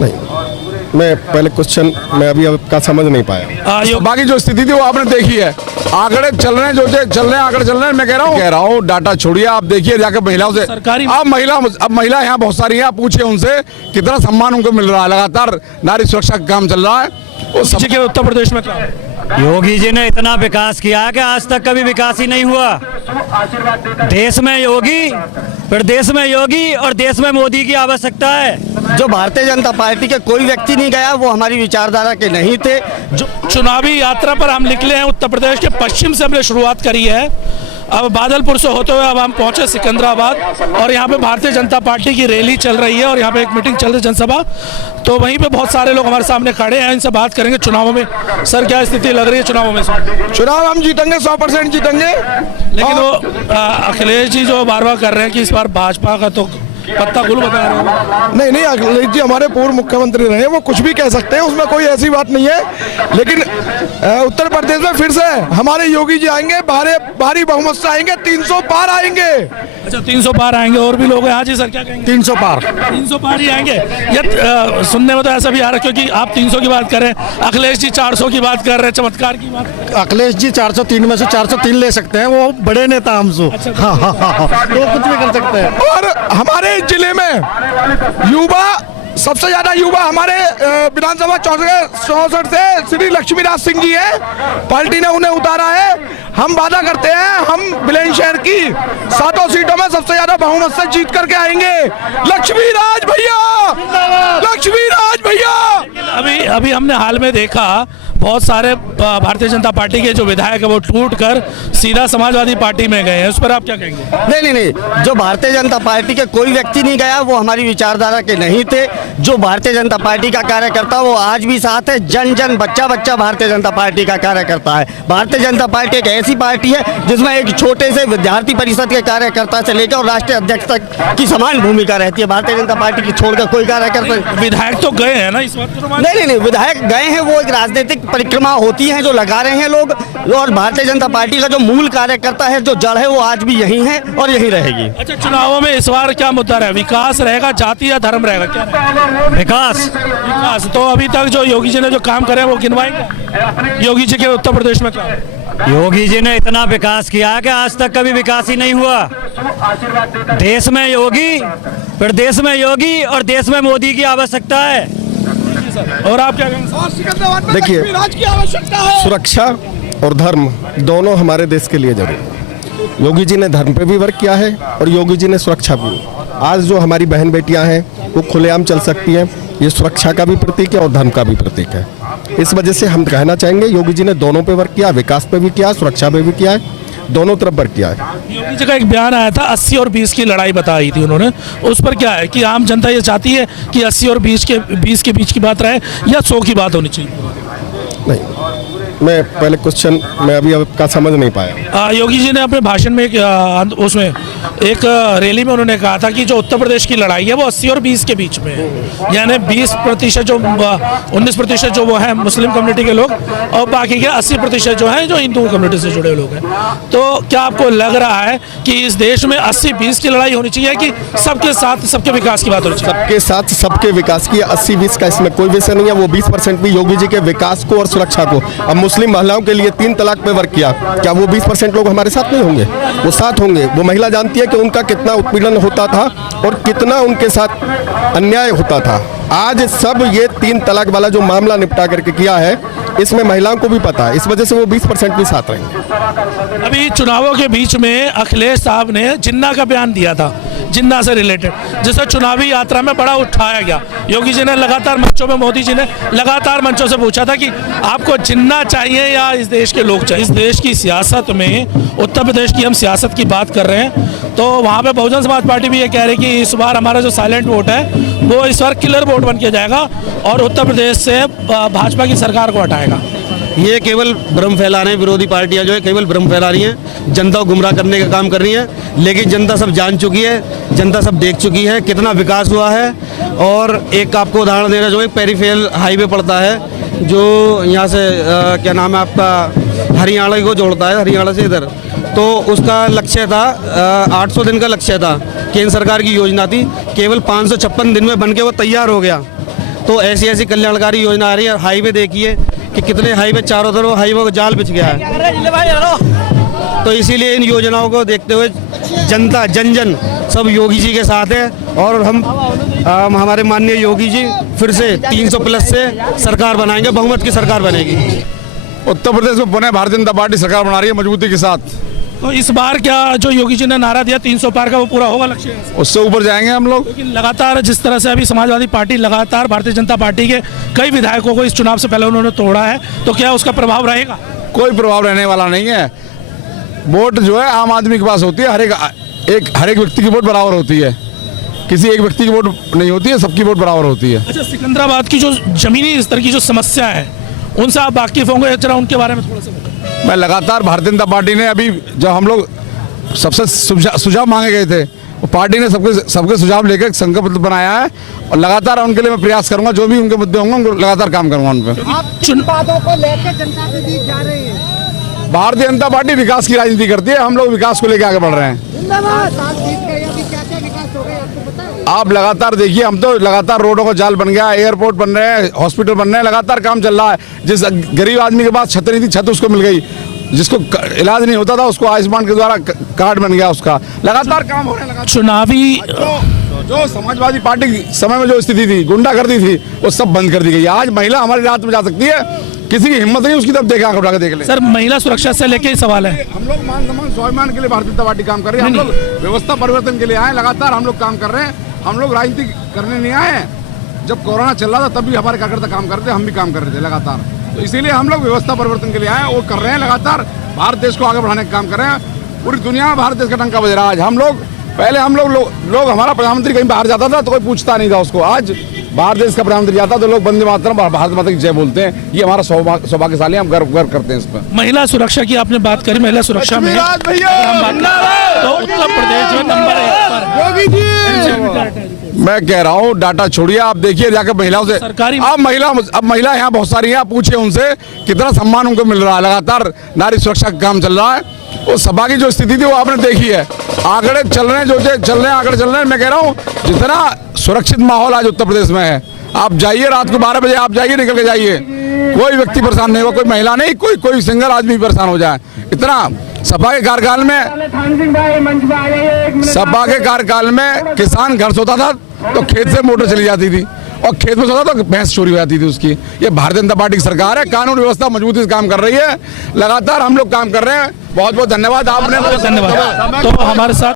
नहीं, मैं पहले क्वेश्चन मैं अभी आपका समझ नहीं पाया। बाकी जो स्थिति थी वो आपने देखी है, आंकड़े चल रहे हैं, जो चल रहे हैं आंकड़े चल रहे हैं। मैं कह रहा हूँ डाटा छोड़िए, आप देखिए जाकर महिलाओं से। अब महिला यहाँ बहुत सारी हैं, आप पूछिए उनसे कितना सम्मान उनको मिल रहा है। लगातार नारी सुरक्षा का काम चल रहा है। उत्तर प्रदेश में योगी जी ने इतना विकास किया है कि आज तक कभी विकास ही नहीं हुआ। देश में योगी, प्रदेश में योगी और देश में मोदी की आवश्यकता है। जो भारतीय जनता पार्टी के कोई व्यक्ति नहीं गया, वो हमारी विचारधारा के नहीं थे। जो चुनावी यात्रा पर हम निकले हैं, उत्तर प्रदेश के पश्चिम से हमने शुरुआत करी है। अब बादलपुर से होते हुए अब हम पहुंचे सिकंदराबाद और यहाँ पे भारतीय जनता पार्टी की रैली चल रही है और यहाँ पे एक मीटिंग चल रही है, जनसभा। तो वहीं पे बहुत सारे लोग हमारे सामने खड़े हैं, इनसे बात करेंगे चुनावों में। सर, क्या स्थिति लग रही है चुनावों में? चुनाव हम जीतेंगे, 100% जीतेंगे। लेकिन वो अखिलेश जी जो बार बार कर रहे हैं कि इस बार भाजपा का तो पत्ता गुल बता रहे हैं। नहीं, अखिलेश जी हमारे पूर्व मुख्यमंत्री रहे, वो कुछ भी कह सकते हैं, उसमें कोई ऐसी बात नहीं है। लेकिन उत्तर प्रदेश में फिर से हमारे योगी जी आएंगे, भारी बहुमत से आएंगे, 300 पार आएंगे। अच्छा, 300 पार आएंगे। और भी लोग हैं? हाँ जी सर, क्या कहेंगे? 300 पार 300 पार ही आएंगे। ये सुनने में तो ऐसा भी आ रहा है, क्योंकि आप 300 की बात करें, अखिलेश जी 400 की बात कर रहे हैं, चमत्कार की बात। अखिलेश जी 403 में से 403 ले सकते हैं, वो बड़े नेता हमसे। हाँ, तो कुछ भी कर सकते हैं। और हमारे जिले में युवा सबसे ज्यादा युवा हमारे विधानसभा 64 से श्री लक्ष्मीराज सिंह जी हैं। पार्टी ने उन्हें उतारा है। हम वादा करते हैं, हम बुलंदशहर की 7 सीटों में सबसे ज्यादा बहुमत से जीत करके आएंगे। लक्ष्मीराज भैया, लक्ष्मीराज भैया। अभी हमने हाल में देखा बहुत सारे भारतीय जनता पार्टी के जो विधायक है वो टूट कर सीधा समाजवादी पार्टी में गए हैं, उस पर आप क्या कहेंगे? नहीं, जो भारतीय जनता पार्टी के कोई व्यक्ति नहीं गया, वो हमारी विचारधारा के नहीं थे। जो भारतीय जनता पार्टी का कार्यकर्ता वो आज भी साथ है। जन बच्चा भारतीय जनता पार्टी का कार्यकर्ता है। भारतीय जनता पार्टी एक ऐसी पार्टी है जिसमें एक छोटे से विद्यार्थी परिषद के कार्यकर्ता से लेकर और राष्ट्रीय अध्यक्ष तक की समान भूमिका रहती है। भारतीय जनता पार्टी की छोड़कर कोई कार्यकर्ता। विधायक तो गए हैं ना इस बात को? नहीं, विधायक गए हैं, वो एक राजनीतिक परिक्रमा होती है जो लगा रहे हैं लोग। और भारतीय जनता पार्टी का जो मूल कार्यकर्ता है, जो जड़ है, वो आज भी यही है और यही रहेगी। अच्छा, चुनावों में इस बार क्या मुद्दा है? विकास रहेगा, जाति या धर्म रहेगा? क्या रहेगा? विकास। तो अभी तक जो योगी जी ने जो काम करे वो गिनवाएंगे योगी जी के उत्तर प्रदेश में? क्या योगी जी ने इतना विकास किया है कि आज तक कभी विकास ही नहीं हुआ। देश में योगी, प्रदेश में योगी और देश में मोदी की आवश्यकता है। और आप क्या कहेंगे? देखिए, सुरक्षा और धर्म दोनों हमारे देश के लिए जरूरी है। योगी जी ने धर्म पे भी वर्क किया है और योगी जी ने सुरक्षा भी। आज जो हमारी बहन बेटियां हैं वो खुलेआम चल सकती हैं, ये सुरक्षा का भी प्रतीक है और धर्म का भी प्रतीक है। इस वजह से हम कहना चाहेंगे योगी जी ने दोनों पे वर्क किया, विकास पे भी किया, सुरक्षा पे भी किया है, दोनों तरफ वर्क किया है। योगी जी का एक बयान आया था, 80 और 20 की लड़ाई बताई थी उन्होंने, उस पर क्या है कि आम जनता ये चाहती है कि 80 और 20 के बीच की बात रहे या 100 की बात होनी चाहिए? नहीं, मैं पहले क्वेश्चन मैं अभी आपका समझ नहीं पाया। योगी जी ने अपने भाषण में उसमें एक रैली में उन्होंने कहा था कि जो उत्तर प्रदेश की लड़ाई है वो 80 और 20 के बीच में है, यानी 20% जो 19% जो वो है मुस्लिम कम्युनिटी के लोग और बाकी के 80% जो है जो हिंदू कम्युनिटी से जुड़े लोग हैं। तो क्या आपको लग रहा है कि इस देश में 80-20 की लड़ाई होनी चाहिए कि सबके साथ सबके विकास की बात होनी चाहिए? सबके साथ सबके विकास की, 80-20 का इसमें कोई विषय नहीं है। वो 20% भी योगी जी के विकास को और सुरक्षा को। अब मुस्लिम महिलाओं के लिए 3 तलाक पे वर्क किया, क्या वो 20% लोग हमारे साथ नहीं होंगे? वो साथ होंगे। वो महिला जानती है कि उनका कितना उत्पीड़न होता था और कितना उनके साथ अन्याय होता था। आज सब ये 3 तलाक वाला जो मामला निपटा करके किया है, इसमें महिलाओं को भी पता है, इस वजह से वो 20% भी साथ रहेंगे। अभी चुनावों के बीच में अखिलेश साहब ने जिन्ना का बयान दिया था, जिन्ना से रिलेटेड, जिसे चुनावी यात्रा में बड़ा उठाया गया। योगी जी ने लगातार मंचों में, मोदी जी ने लगातार मंचों से पूछा था कि आपको जिन्ना चाहिए या इस देश के लोग चाहिए? इस देश की सियासत में, उत्तर प्रदेश की हम सियासत की बात कर रहे हैं, तो वहाँ पे बहुजन समाज पार्टी भी ये कह रही है कि इस बार हमारा जो साइलेंट वोट है वो इस बार किलर वोट बन के जाएगा और उत्तर प्रदेश से भाजपा की सरकार को हटाएगा। ये केवल भ्रम फैला रहे हैं, विरोधी पार्टियां जो है केवल भ्रम फैला रही हैं, जनता को गुमराह करने का काम कर रही हैं। लेकिन जनता सब जान चुकी है, जनता सब देख चुकी है कितना विकास हुआ है। और एक आपको उदाहरण दे रहा, जो एक पेरीफेरल हाईवे पड़ता है जो यहाँ से क्या नाम है आपका, हरियाणा को जोड़ता है, हरियाणा से इधर, तो उसका लक्ष्य था 800 दिन का लक्ष्य था, केंद्र सरकार की योजना थी, केवल 556 दिन में बनके वो तैयार हो गया। तो ऐसी ऐसी कल्याणकारी योजना आ रही है। हाईवे देखिए कि कितने हाईवे, चारों तरफ हाईवे को जाल बिछ गया है। तो इसीलिए इन योजनाओं को देखते हुए जनता जन जन सब योगी जी के साथ है और हम हमारे माननीय योगी जी फिर से 300 प्लस से सरकार बनाएंगे, बहुमत की सरकार बनेगी। उत्तर प्रदेश में पुनः भारतीय जनता पार्टी सरकार बना रही है मजबूती के साथ। तो इस बार क्या जो योगी जी ने नारा दिया 300 पार का, वो पूरा होगा लक्ष्य? उससे ऊपर जाएंगे हम लोग। लेकिन लगातार जिस तरह से अभी समाजवादी पार्टी लगातार भारतीय जनता पार्टी के कई विधायकों को इस चुनाव से पहले उन्होंने तोड़ा है, तो क्या उसका प्रभाव रहेगा? कोई प्रभाव रहने वाला नहीं है। वोट जो है आम आदमी के पास होती है, हर एक व्यक्ति की वोट बराबर होती है, किसी एक व्यक्ति की वोट नहीं होती है, सबकी वोट बराबर होती है। अच्छा, सिकंदराबाद की जो जमीनी स्तर की जो समस्या है उनसे आप वाकिफ होंगे, जरा उनके बारे में थोड़ा सा बताएं। मैं लगातार भारतीय जनता पार्टी ने अभी जब हम लोग सबसे सुझाव मांगे गए थे, वो पार्टी ने सबके सुझाव लेकर संकल्प पत्र बनाया है और लगातार उनके लिए मैं प्रयास करूंगा। जो भी उनके मुद्दे होंगे उनको लगातार काम करूंगा उन पर। आप किन बातों को लेकर जनता के बीच जा रहे हैं? भारतीय जनता पार्टी विकास की राजनीति करती है, हम लोग विकास को लेकर आगे बढ़ रहे हैं। साल बीत गए, अभी क्या-क्या विकास हो गया आपको पता है? आप लगातार देखिए, हम तो लगातार रोडों का जाल बन गया, एयरपोर्ट बन रहे हैं, हॉस्पिटल बन रहे हैं, लगातार काम चल रहा है। जिस गरीब आदमी के पास छत नहीं थी, छत उसको मिल गई। जिसको इलाज नहीं होता था उसको आयुष्मान के द्वारा कार्ड बन गया, उसका लगातार काम हो रहे हैं। चुनावी जो समाजवादी पार्टी के समय में जो स्थिति थी, गुंडागर्दी थी, वो सब बंद कर दी गई। आज महिला हमारी रात में जा सकती है, किसी की हिम्मत नहीं उसकी तरफ देखा उठा के देख ले। सर, महिला सुरक्षा से लेके ही सवाल है। हम लोग मान सम्मान स्वाभिमान के लिए भारतीय जनता पार्टी काम कर रही है। हम लोग व्यवस्था परिवर्तन के लिए आए, लगातार हम लोग काम कर रहे हैं। हम लोग राजनीति करने नहीं आए हैं। जब कोरोना चल रहा था तब भी हमारे कार्यकर्ता काम कर रहे थे, हम भी काम कर रहे थे लगातार। तो इसीलिए हम लोग व्यवस्था परिवर्तन के लिए आए, वो कर रहे हैं लगातार। भारत देश को आगे बढ़ाने का काम कर रहे हैं। पूरी दुनिया में भारत देश का डंका बज रहा है। आज हम लोग पहले लोग हमारा प्रधानमंत्री कहीं बाहर जाता था तो कोई पूछता नहीं था उसको। आज बाहर देश का प्रधानमंत्री जाता तो लोग वंदे मातरम, भारत माता की जय बोलते हैं। ये हमारा सौभाग्यशाली, हम गर्व करते हैं इस पर। महिला सुरक्षा की आपने बात करी, महिला सुरक्षा में तो उत्तर प्रदेश में नंबर 1 पर है। मैं कह रहा हूँ डाटा छोड़िए, आप देखिए जाकर महिलाओं से। अब महिला यहाँ बहुत सारी हैं, आप पूछिए उनसे कितना सम्मान उनको मिल रहा है। लगातार नारी सुरक्षा का काम चल रहा है। वो सभा की जो स्थिति थी वो आपने देखी है। आंकड़े चल रहे हैं, आंकड़े चल रहे हैं। मैं कह रहा हूँ जितना सुरक्षित माहौल आज उत्तर प्रदेश में है, आप जाइए रात को 12 बजे आप जाइए, निकल के जाइए, कोई व्यक्ति परेशान नहीं होगा, कोई महिला नहीं, कोई सिंगल आदमी परेशान हो जाए। इतना सपा के कार्यकाल में किसान घर सोता था तो खेत से मोटर चली जाती थी और खेत में सोता तो भैंस चोरी हो जाती थी उसकी। ये भारतीय जनता पार्टी की सरकार है, कानून व्यवस्था मजबूती से काम कर रही है। लगातार हम लोग काम कर रहे हैं। बहुत बहुत धन्यवाद आपने। धन्यवाद। तो हमारे साथ